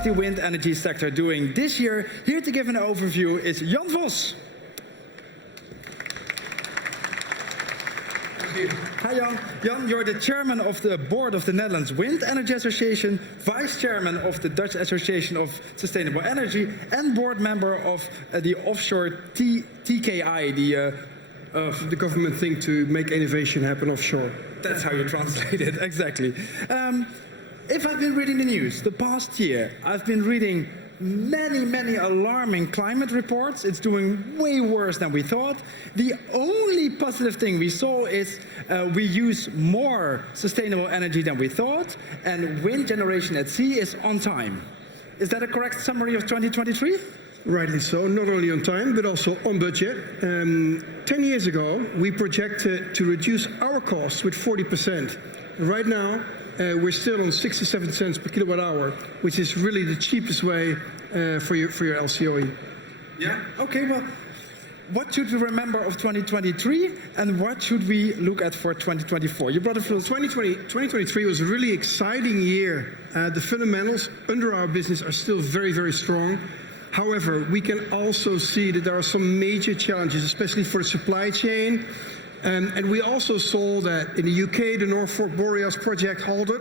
is the wind energy sector doing this year? Here to give an overview is Jan Vos. Hi Jan. Jan, you're the chairman of the board of the Netherlands Wind Energy Association, vice chairman of the Dutch Association of Sustainable Energy, and board member of the Offshore TKI, the government thing to make innovation happen offshore. That's how you translate it, exactly. If I've been reading the news the past year, I've been reading many alarming climate reports. It's doing way worse than we thought. The only positive thing we saw is we use more sustainable energy than we thought, and wind generation at sea is on time. Is that a correct summary of 2023? Rightly so, not only on time, but also on budget. 10 years ago, we projected to reduce our costs with 40%. Right now, we're still on 67 cents per kilowatt hour, which is really the cheapest way for your LCOE. Yeah, okay, well, what should we remember of 2023 and what should we look at for 2024? You brought it through. 2023 was a really exciting year. The fundamentals under our business are still very strong. However, we can also see that there are some major challenges, especially for the supply chain. And we also saw that in the UK, the Norfolk Boreas project halted.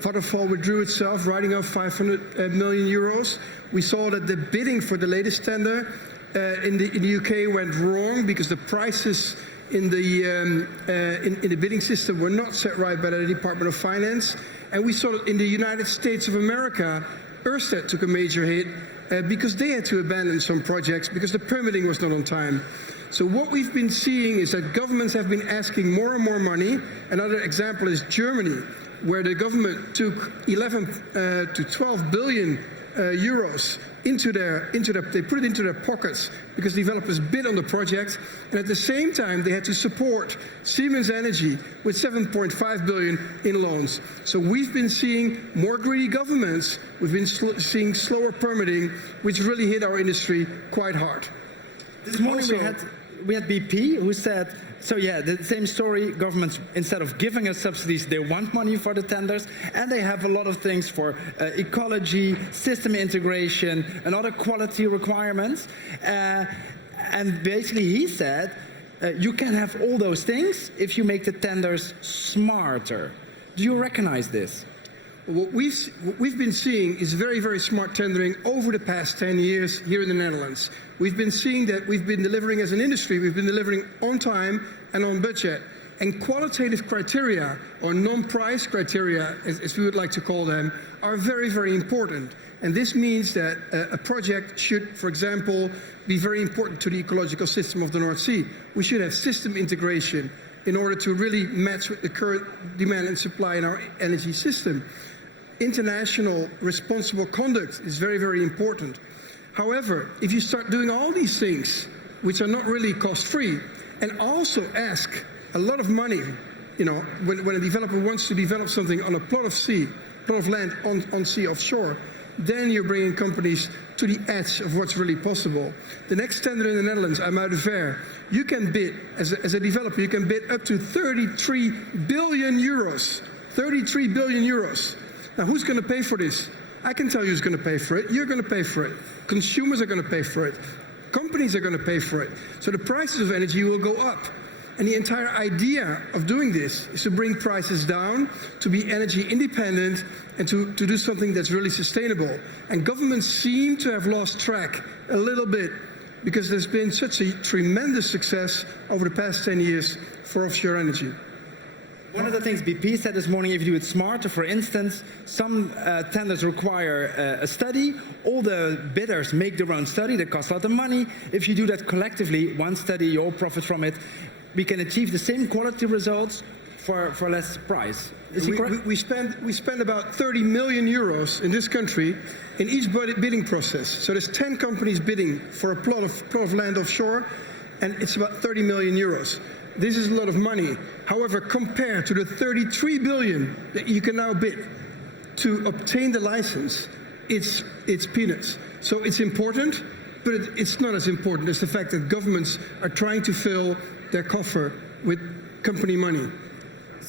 Vattenfall withdrew itself, writing off 500 million euros. We saw that the bidding for the latest tender in the UK went wrong because the prices in the bidding system were not set right by the Department of Finance. And we saw that in the United States of America, Ørsted took a major hit because they had to abandon some projects because the permitting was not on time. So what we've been seeing is that governments have been asking more and more money. Another example is Germany, where the government took 11 to 12 billion euros they put it into their pockets because developers bid on the project, and at the same time they had to support Siemens Energy with 7.5 billion in loans. So we've been seeing more greedy governments, we've been seeing slower permitting, which really hit our industry quite hard. This morning we had BP who said, so yeah, the same story, governments, instead of giving us subsidies, they want money for the tenders, and they have a lot of things for ecology, system integration, and other quality requirements. And basically he said, you can have all those things if you make the tenders smarter. Do you recognize this? What we've been seeing is very smart tendering over the past 10 years here in the Netherlands. We've been seeing that we've been delivering as an industry, we've been delivering on time and on budget. And qualitative criteria, or non-price criteria, as we would like to call them, are very important. And this means that a project should, for example, be very important to the ecological system of the North Sea. We should have system integration in order to really match with the current demand and supply in our energy system. International responsible conduct is very important. However, if you start doing all these things, which are not really cost-free, and also ask a lot of money, you know, when a developer wants to develop something on a plot of land on sea offshore, then you're bringing companies to the edge of what's really possible. The next tender in the Netherlands, IJmuidenver, you can bid, as a developer, you can bid up to 33 billion euros. 33 billion euros. Now, who's going to pay for this? I can tell you who's going to pay for it. You're going to pay for it. Consumers are going to pay for it. Companies are going to pay for it. So the prices of energy will go up. And the entire idea of doing this is to bring prices down, to be energy independent, and to do something that's really sustainable. And governments seem to have lost track a little bit because there's been such a tremendous success over the past 10 years for offshore energy. One of the things BP said this morning, if you do it smarter, for instance, some tenders require a study. All the bidders make their own study that costs a lot of money. If you do that collectively, one study, you all profit from it. We can achieve the same quality results for less price. Is it correct? We spend about 30 million euros in this country in each bidding process. So there's 10 companies bidding for a plot of land offshore, and it's about 30 million euros. This is a lot of money. However, compared to the 33 billion that you can now bid to obtain the license, it's peanuts. So it's important, but it's not as important as the fact that governments are trying to fill their coffer with company money.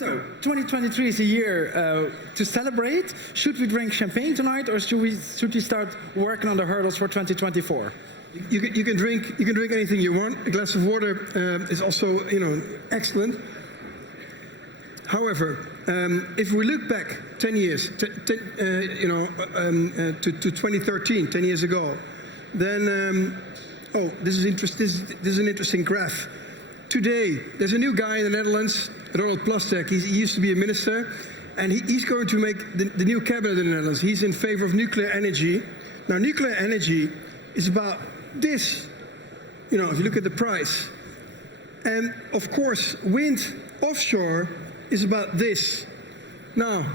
So, 2023 is a year to celebrate. Should we drink champagne tonight, or should we start working on the hurdles for 2024? You can drink anything you want. A glass of water is also, excellent. However, if we look back 10 years, to 2013, 10 years ago, then this is an interesting graph. Today, there's a new guy in the Netherlands, Ronald Plasterk. He used to be a minister, and he's going to make the new cabinet in the Netherlands. He's in favor of nuclear energy. Now, nuclear energy is about this, if you look at the price. And of course, wind offshore is about this. Now,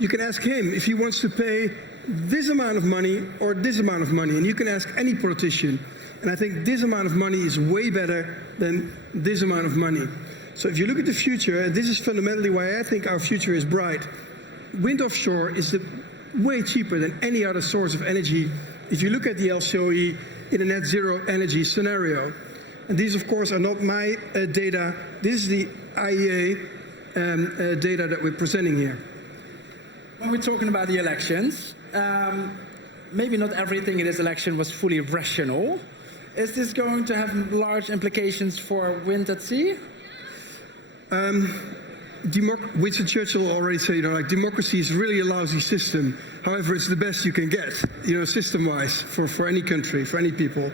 you can ask him if he wants to pay this amount of money or this amount of money, and you can ask any politician. And I think this amount of money is way better than this amount of money. So if you look at the future, and this is fundamentally why I think our future is bright, wind offshore is way cheaper than any other source of energy if you look at the LCOE in a net zero energy scenario. And these, of course, are not my data. This is the IEA data that we're presenting here. When we're talking about the elections, maybe not everything in this election was fully rational. Is this going to have large implications for wind at sea? Winston Churchill already said, democracy is really a lousy system. However, it's the best you can get, system-wise for any country, for any people.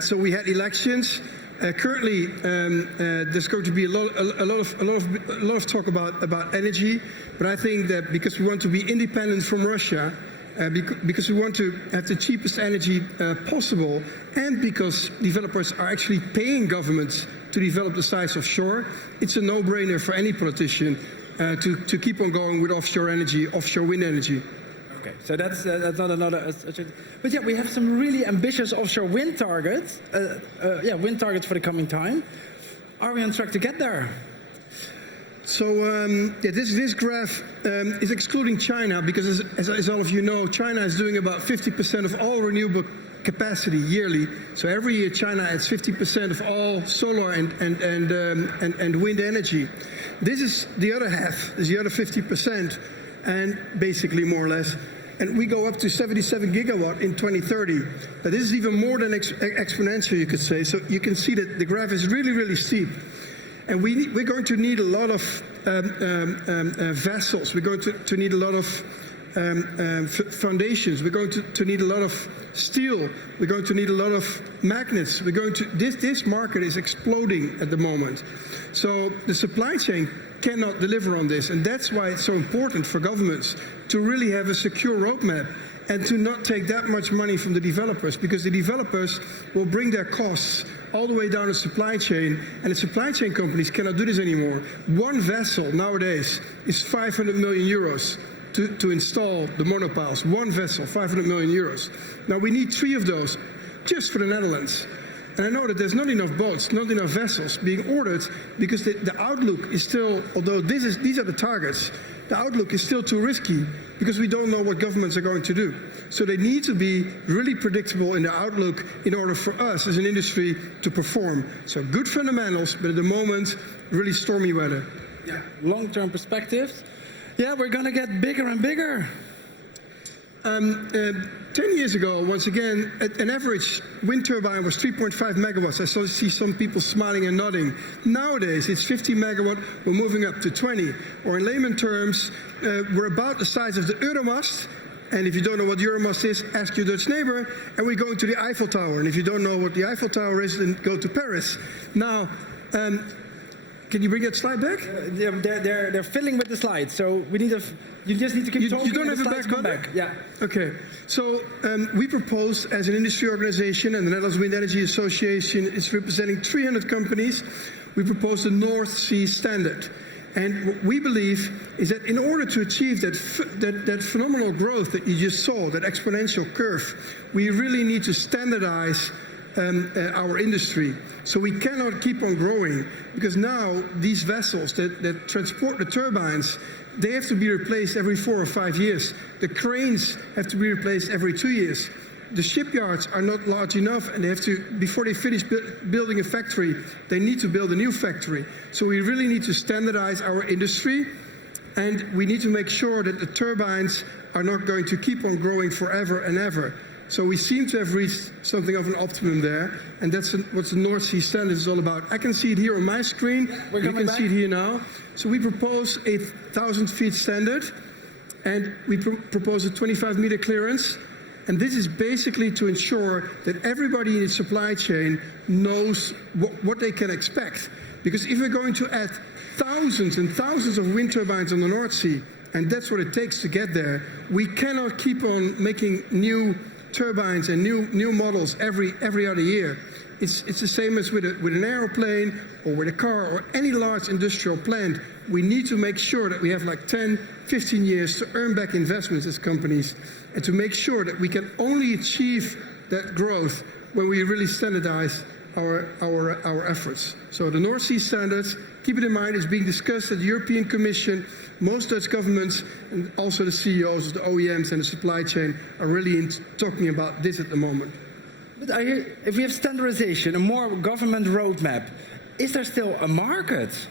So we had elections. Currently, there's going to be a lot of talk about energy. But I think that because we want to be independent from Russia, because we want to have the cheapest energy possible, and because developers are actually paying governments to develop the sites offshore, it's a no-brainer for any politician to keep on going with offshore energy, offshore wind energy. Okay, so that's not another. But yeah, we have some really ambitious offshore wind targets. Wind targets for the coming time. Are we on track to get there? So this graph is excluding China because, as all of you know, China is doing about 50% of all renewable capacity yearly. So every year China adds 50% of all solar and wind energy. This is the other half, is the other 50%, and basically more or less. And we go up to 77 gigawatt in 2030. But this is even more than exponential, you could say. So you can see that the graph is really, really steep. And we're going to need a lot of vessels. We're going to need a lot of foundations. We're going to need a lot of steel. We're going to need a lot of magnets. This market is exploding at the moment. So the supply chain cannot deliver on this. And that's why it's so important for governments to really have a secure roadmap and to not take that much money from the developers, because the developers will bring their costs all the way down the supply chain, and the supply chain companies cannot do this anymore. One vessel nowadays is 500 million euros to install the monopiles. One vessel, 500 million euros. Now we need 3 of those just for the Netherlands. And I know that there's not enough boats, not enough vessels being ordered, because the outlook is still, although these are the targets, the outlook is still too risky because we don't know what governments are going to do. So they need to be really predictable in the outlook in order for us as an industry to perform. So good fundamentals, but at the moment, really stormy weather. Yeah, long-term perspectives. Yeah, we're going to get bigger and bigger. 10 years ago, once again, an average wind turbine was 3.5 megawatts. I see some people smiling and nodding. Nowadays, it's 50 megawatt. We're moving up to 20. Or in layman terms, we're about the size of the Euromast. And if you don't know what Euromast is, ask your Dutch neighbor. And we're going to the Eiffel Tower. And if you don't know what the Eiffel Tower is, then go to Paris. Now, can you bring that slide back? They're filling with the slides, so we need you just need to keep talking. You don't have a back button? Yeah. Okay. So we propose, as an industry organization, and the Netherlands Wind Energy Association is representing 300 companies, we propose the North Sea Standard. And what we believe is that in order to achieve that phenomenal growth that you just saw, that exponential curve, we really need to standardize our industry. So we cannot keep on growing, because now these vessels that transport the turbines, they have to be replaced every 4 or 5 years. The cranes have to be replaced every 2 years. the shipyards are not large enough, and they have to, before they finish building a factory, they need to build a new factory. So we really need to standardize our industry, and we need to make sure that the turbines are not going to keep on growing forever and ever. So we seem to have reached something of an optimum there, and that's what the North Sea Standard is all about. I can see it here on my screen. You can see it here now. So we propose a 1,000 feet standard, and we propose a 25-meter clearance. And this is basically to ensure that everybody in the supply chain knows what they can expect. Because if we're going to add thousands and thousands of wind turbines on the North Sea, and that's what it takes to get there, we cannot keep on making new turbines and new models every other year. It's the same as with an aeroplane or with a car or any large industrial plant. We need to make sure that we have like 10, 15 years to earn back investments as companies, and to make sure that we can only achieve that growth when we really standardize our efforts. So the North Sea Standards, keep it in mind, is being discussed at the European Commission. Most Dutch governments and also the CEOs of the OEMs and the supply chain are really talking about this at the moment. But if we have standardization, a more government roadmap, is there still a market?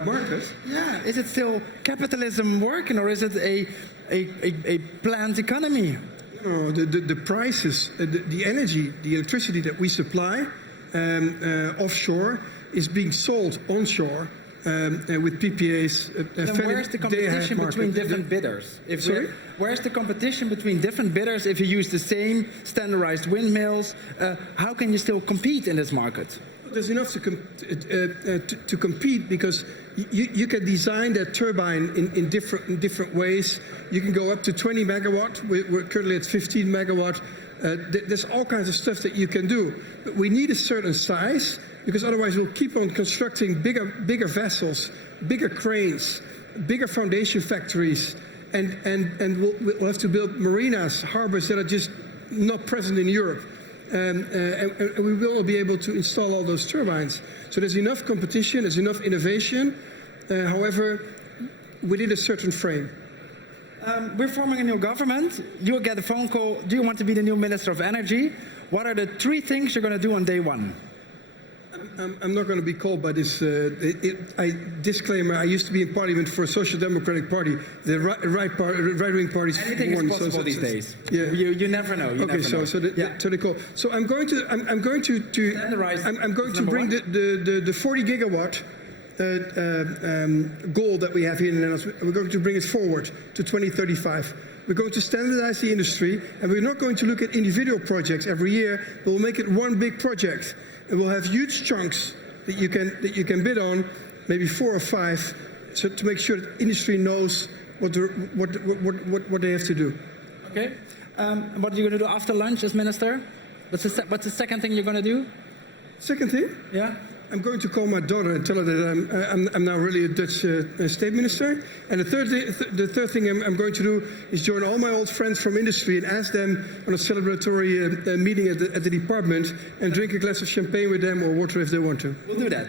A market? Yeah. Is it still capitalism working, or is it a planned economy? No, the prices, the energy, the electricity that we supply offshore is being sold onshore with PPAs. Then where's the competition between different bidders? Sorry? Where's the competition between different bidders if you use the same standardized windmills? How can you still compete in this market? There's enough to compete, because you can design that turbine in different ways. You can go up to 20 megawatt. We're currently at 15 megawatt. There's all kinds of stuff that you can do. But we need a certain size, because otherwise we'll keep on constructing bigger vessels, bigger cranes, bigger foundation factories, and we'll have to build marinas, harbors that are just not present in Europe. And we will be able to install all those turbines. So there's enough competition, there's enough innovation, however, within a certain frame. We're forming a new government. You'll get a phone call. Do you want to be the new Minister of Energy? What are the 3 things you're going to do on day 1? I'm not going to be called by this. Disclaimer, I used to be in Parliament for a Social Democratic Party. The right-wing parties. Anything is possible these days. Yeah. You never know. So they call. So I'm going to bring the 40 gigawatt goal that we have here in the Netherlands. We're going to bring it forward to 2035. We're going to standardize the industry, and we're not going to look at individual projects every year, but we'll make it one big project. And we'll have huge chunks that you can bid on, maybe 4 or 5, so to make sure that industry knows what they have to do. Okay. What are you going to do after lunch as minister? What's the second thing you're going to do? Second thing? Yeah. I'm going to call my daughter and tell her that I'm now really a Dutch state minister. And the third thing I'm going to do is join all my old friends from industry and ask them on a celebratory meeting at the department, and drink a glass of champagne with them or water if they want to. We'll do that.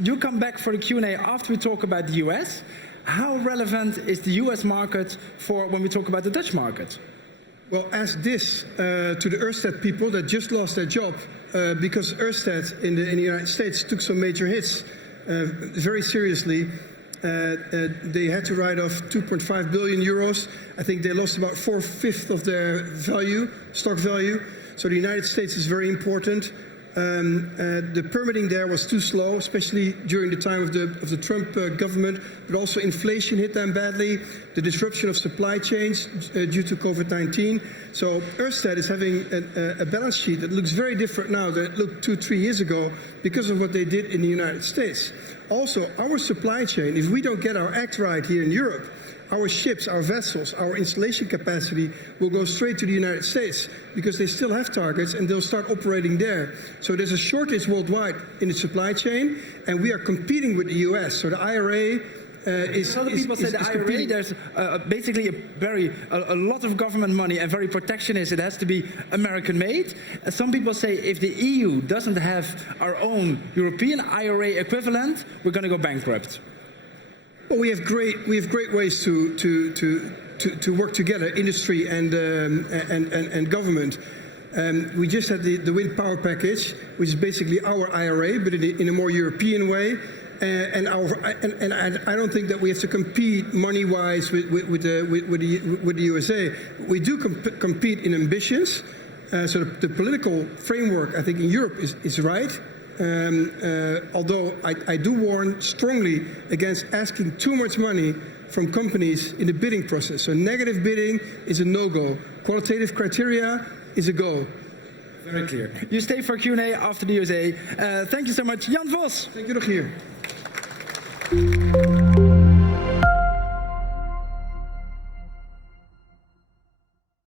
You come back for the Q&A after we talk about the US. How relevant is the US market for when we talk about the Dutch market? Well, ask this to the Ørsted people that just lost their job because Ørsted in the United States took some major hits very seriously. They had to write off 2.5 billion euros. I think they lost about 4/5 of their value, stock value. So the United States is very important. The permitting there was too slow, especially during the time of the Trump government, but also inflation hit them badly, the disruption of supply chains due to COVID-19. So Ørsted is having a balance sheet that looks very different now than it looked 2-3 years ago because of what they did in the United States. Also, our supply chain, if we don't get our act right here in Europe, our ships, our vessels, our installation capacity will go straight to the United States because they still have targets and they'll start operating there. So there's a shortage worldwide in the supply chain, and we are competing with the US. So the IRA is... Some people say the IRA, there's basically a lot of government money and very protectionist. It has to be American made. Some people say if the EU doesn't have our own European IRA equivalent, we're going to go bankrupt. Well, we have great ways to to work together, industry and government. We just had the wind power package, which is basically our IRA, but in a more European way. And I don't think that we have to compete money-wise with the USA. We do compete in ambitions. So the political framework, I think, in Europe is right. Although I do warn strongly against asking too much money from companies in the bidding process. So negative bidding is a no-go. Qualitative criteria is a go. Very clear. You stay for Q&A after the USA. Thank you so much, Jan Vos. Thank you, Rogier.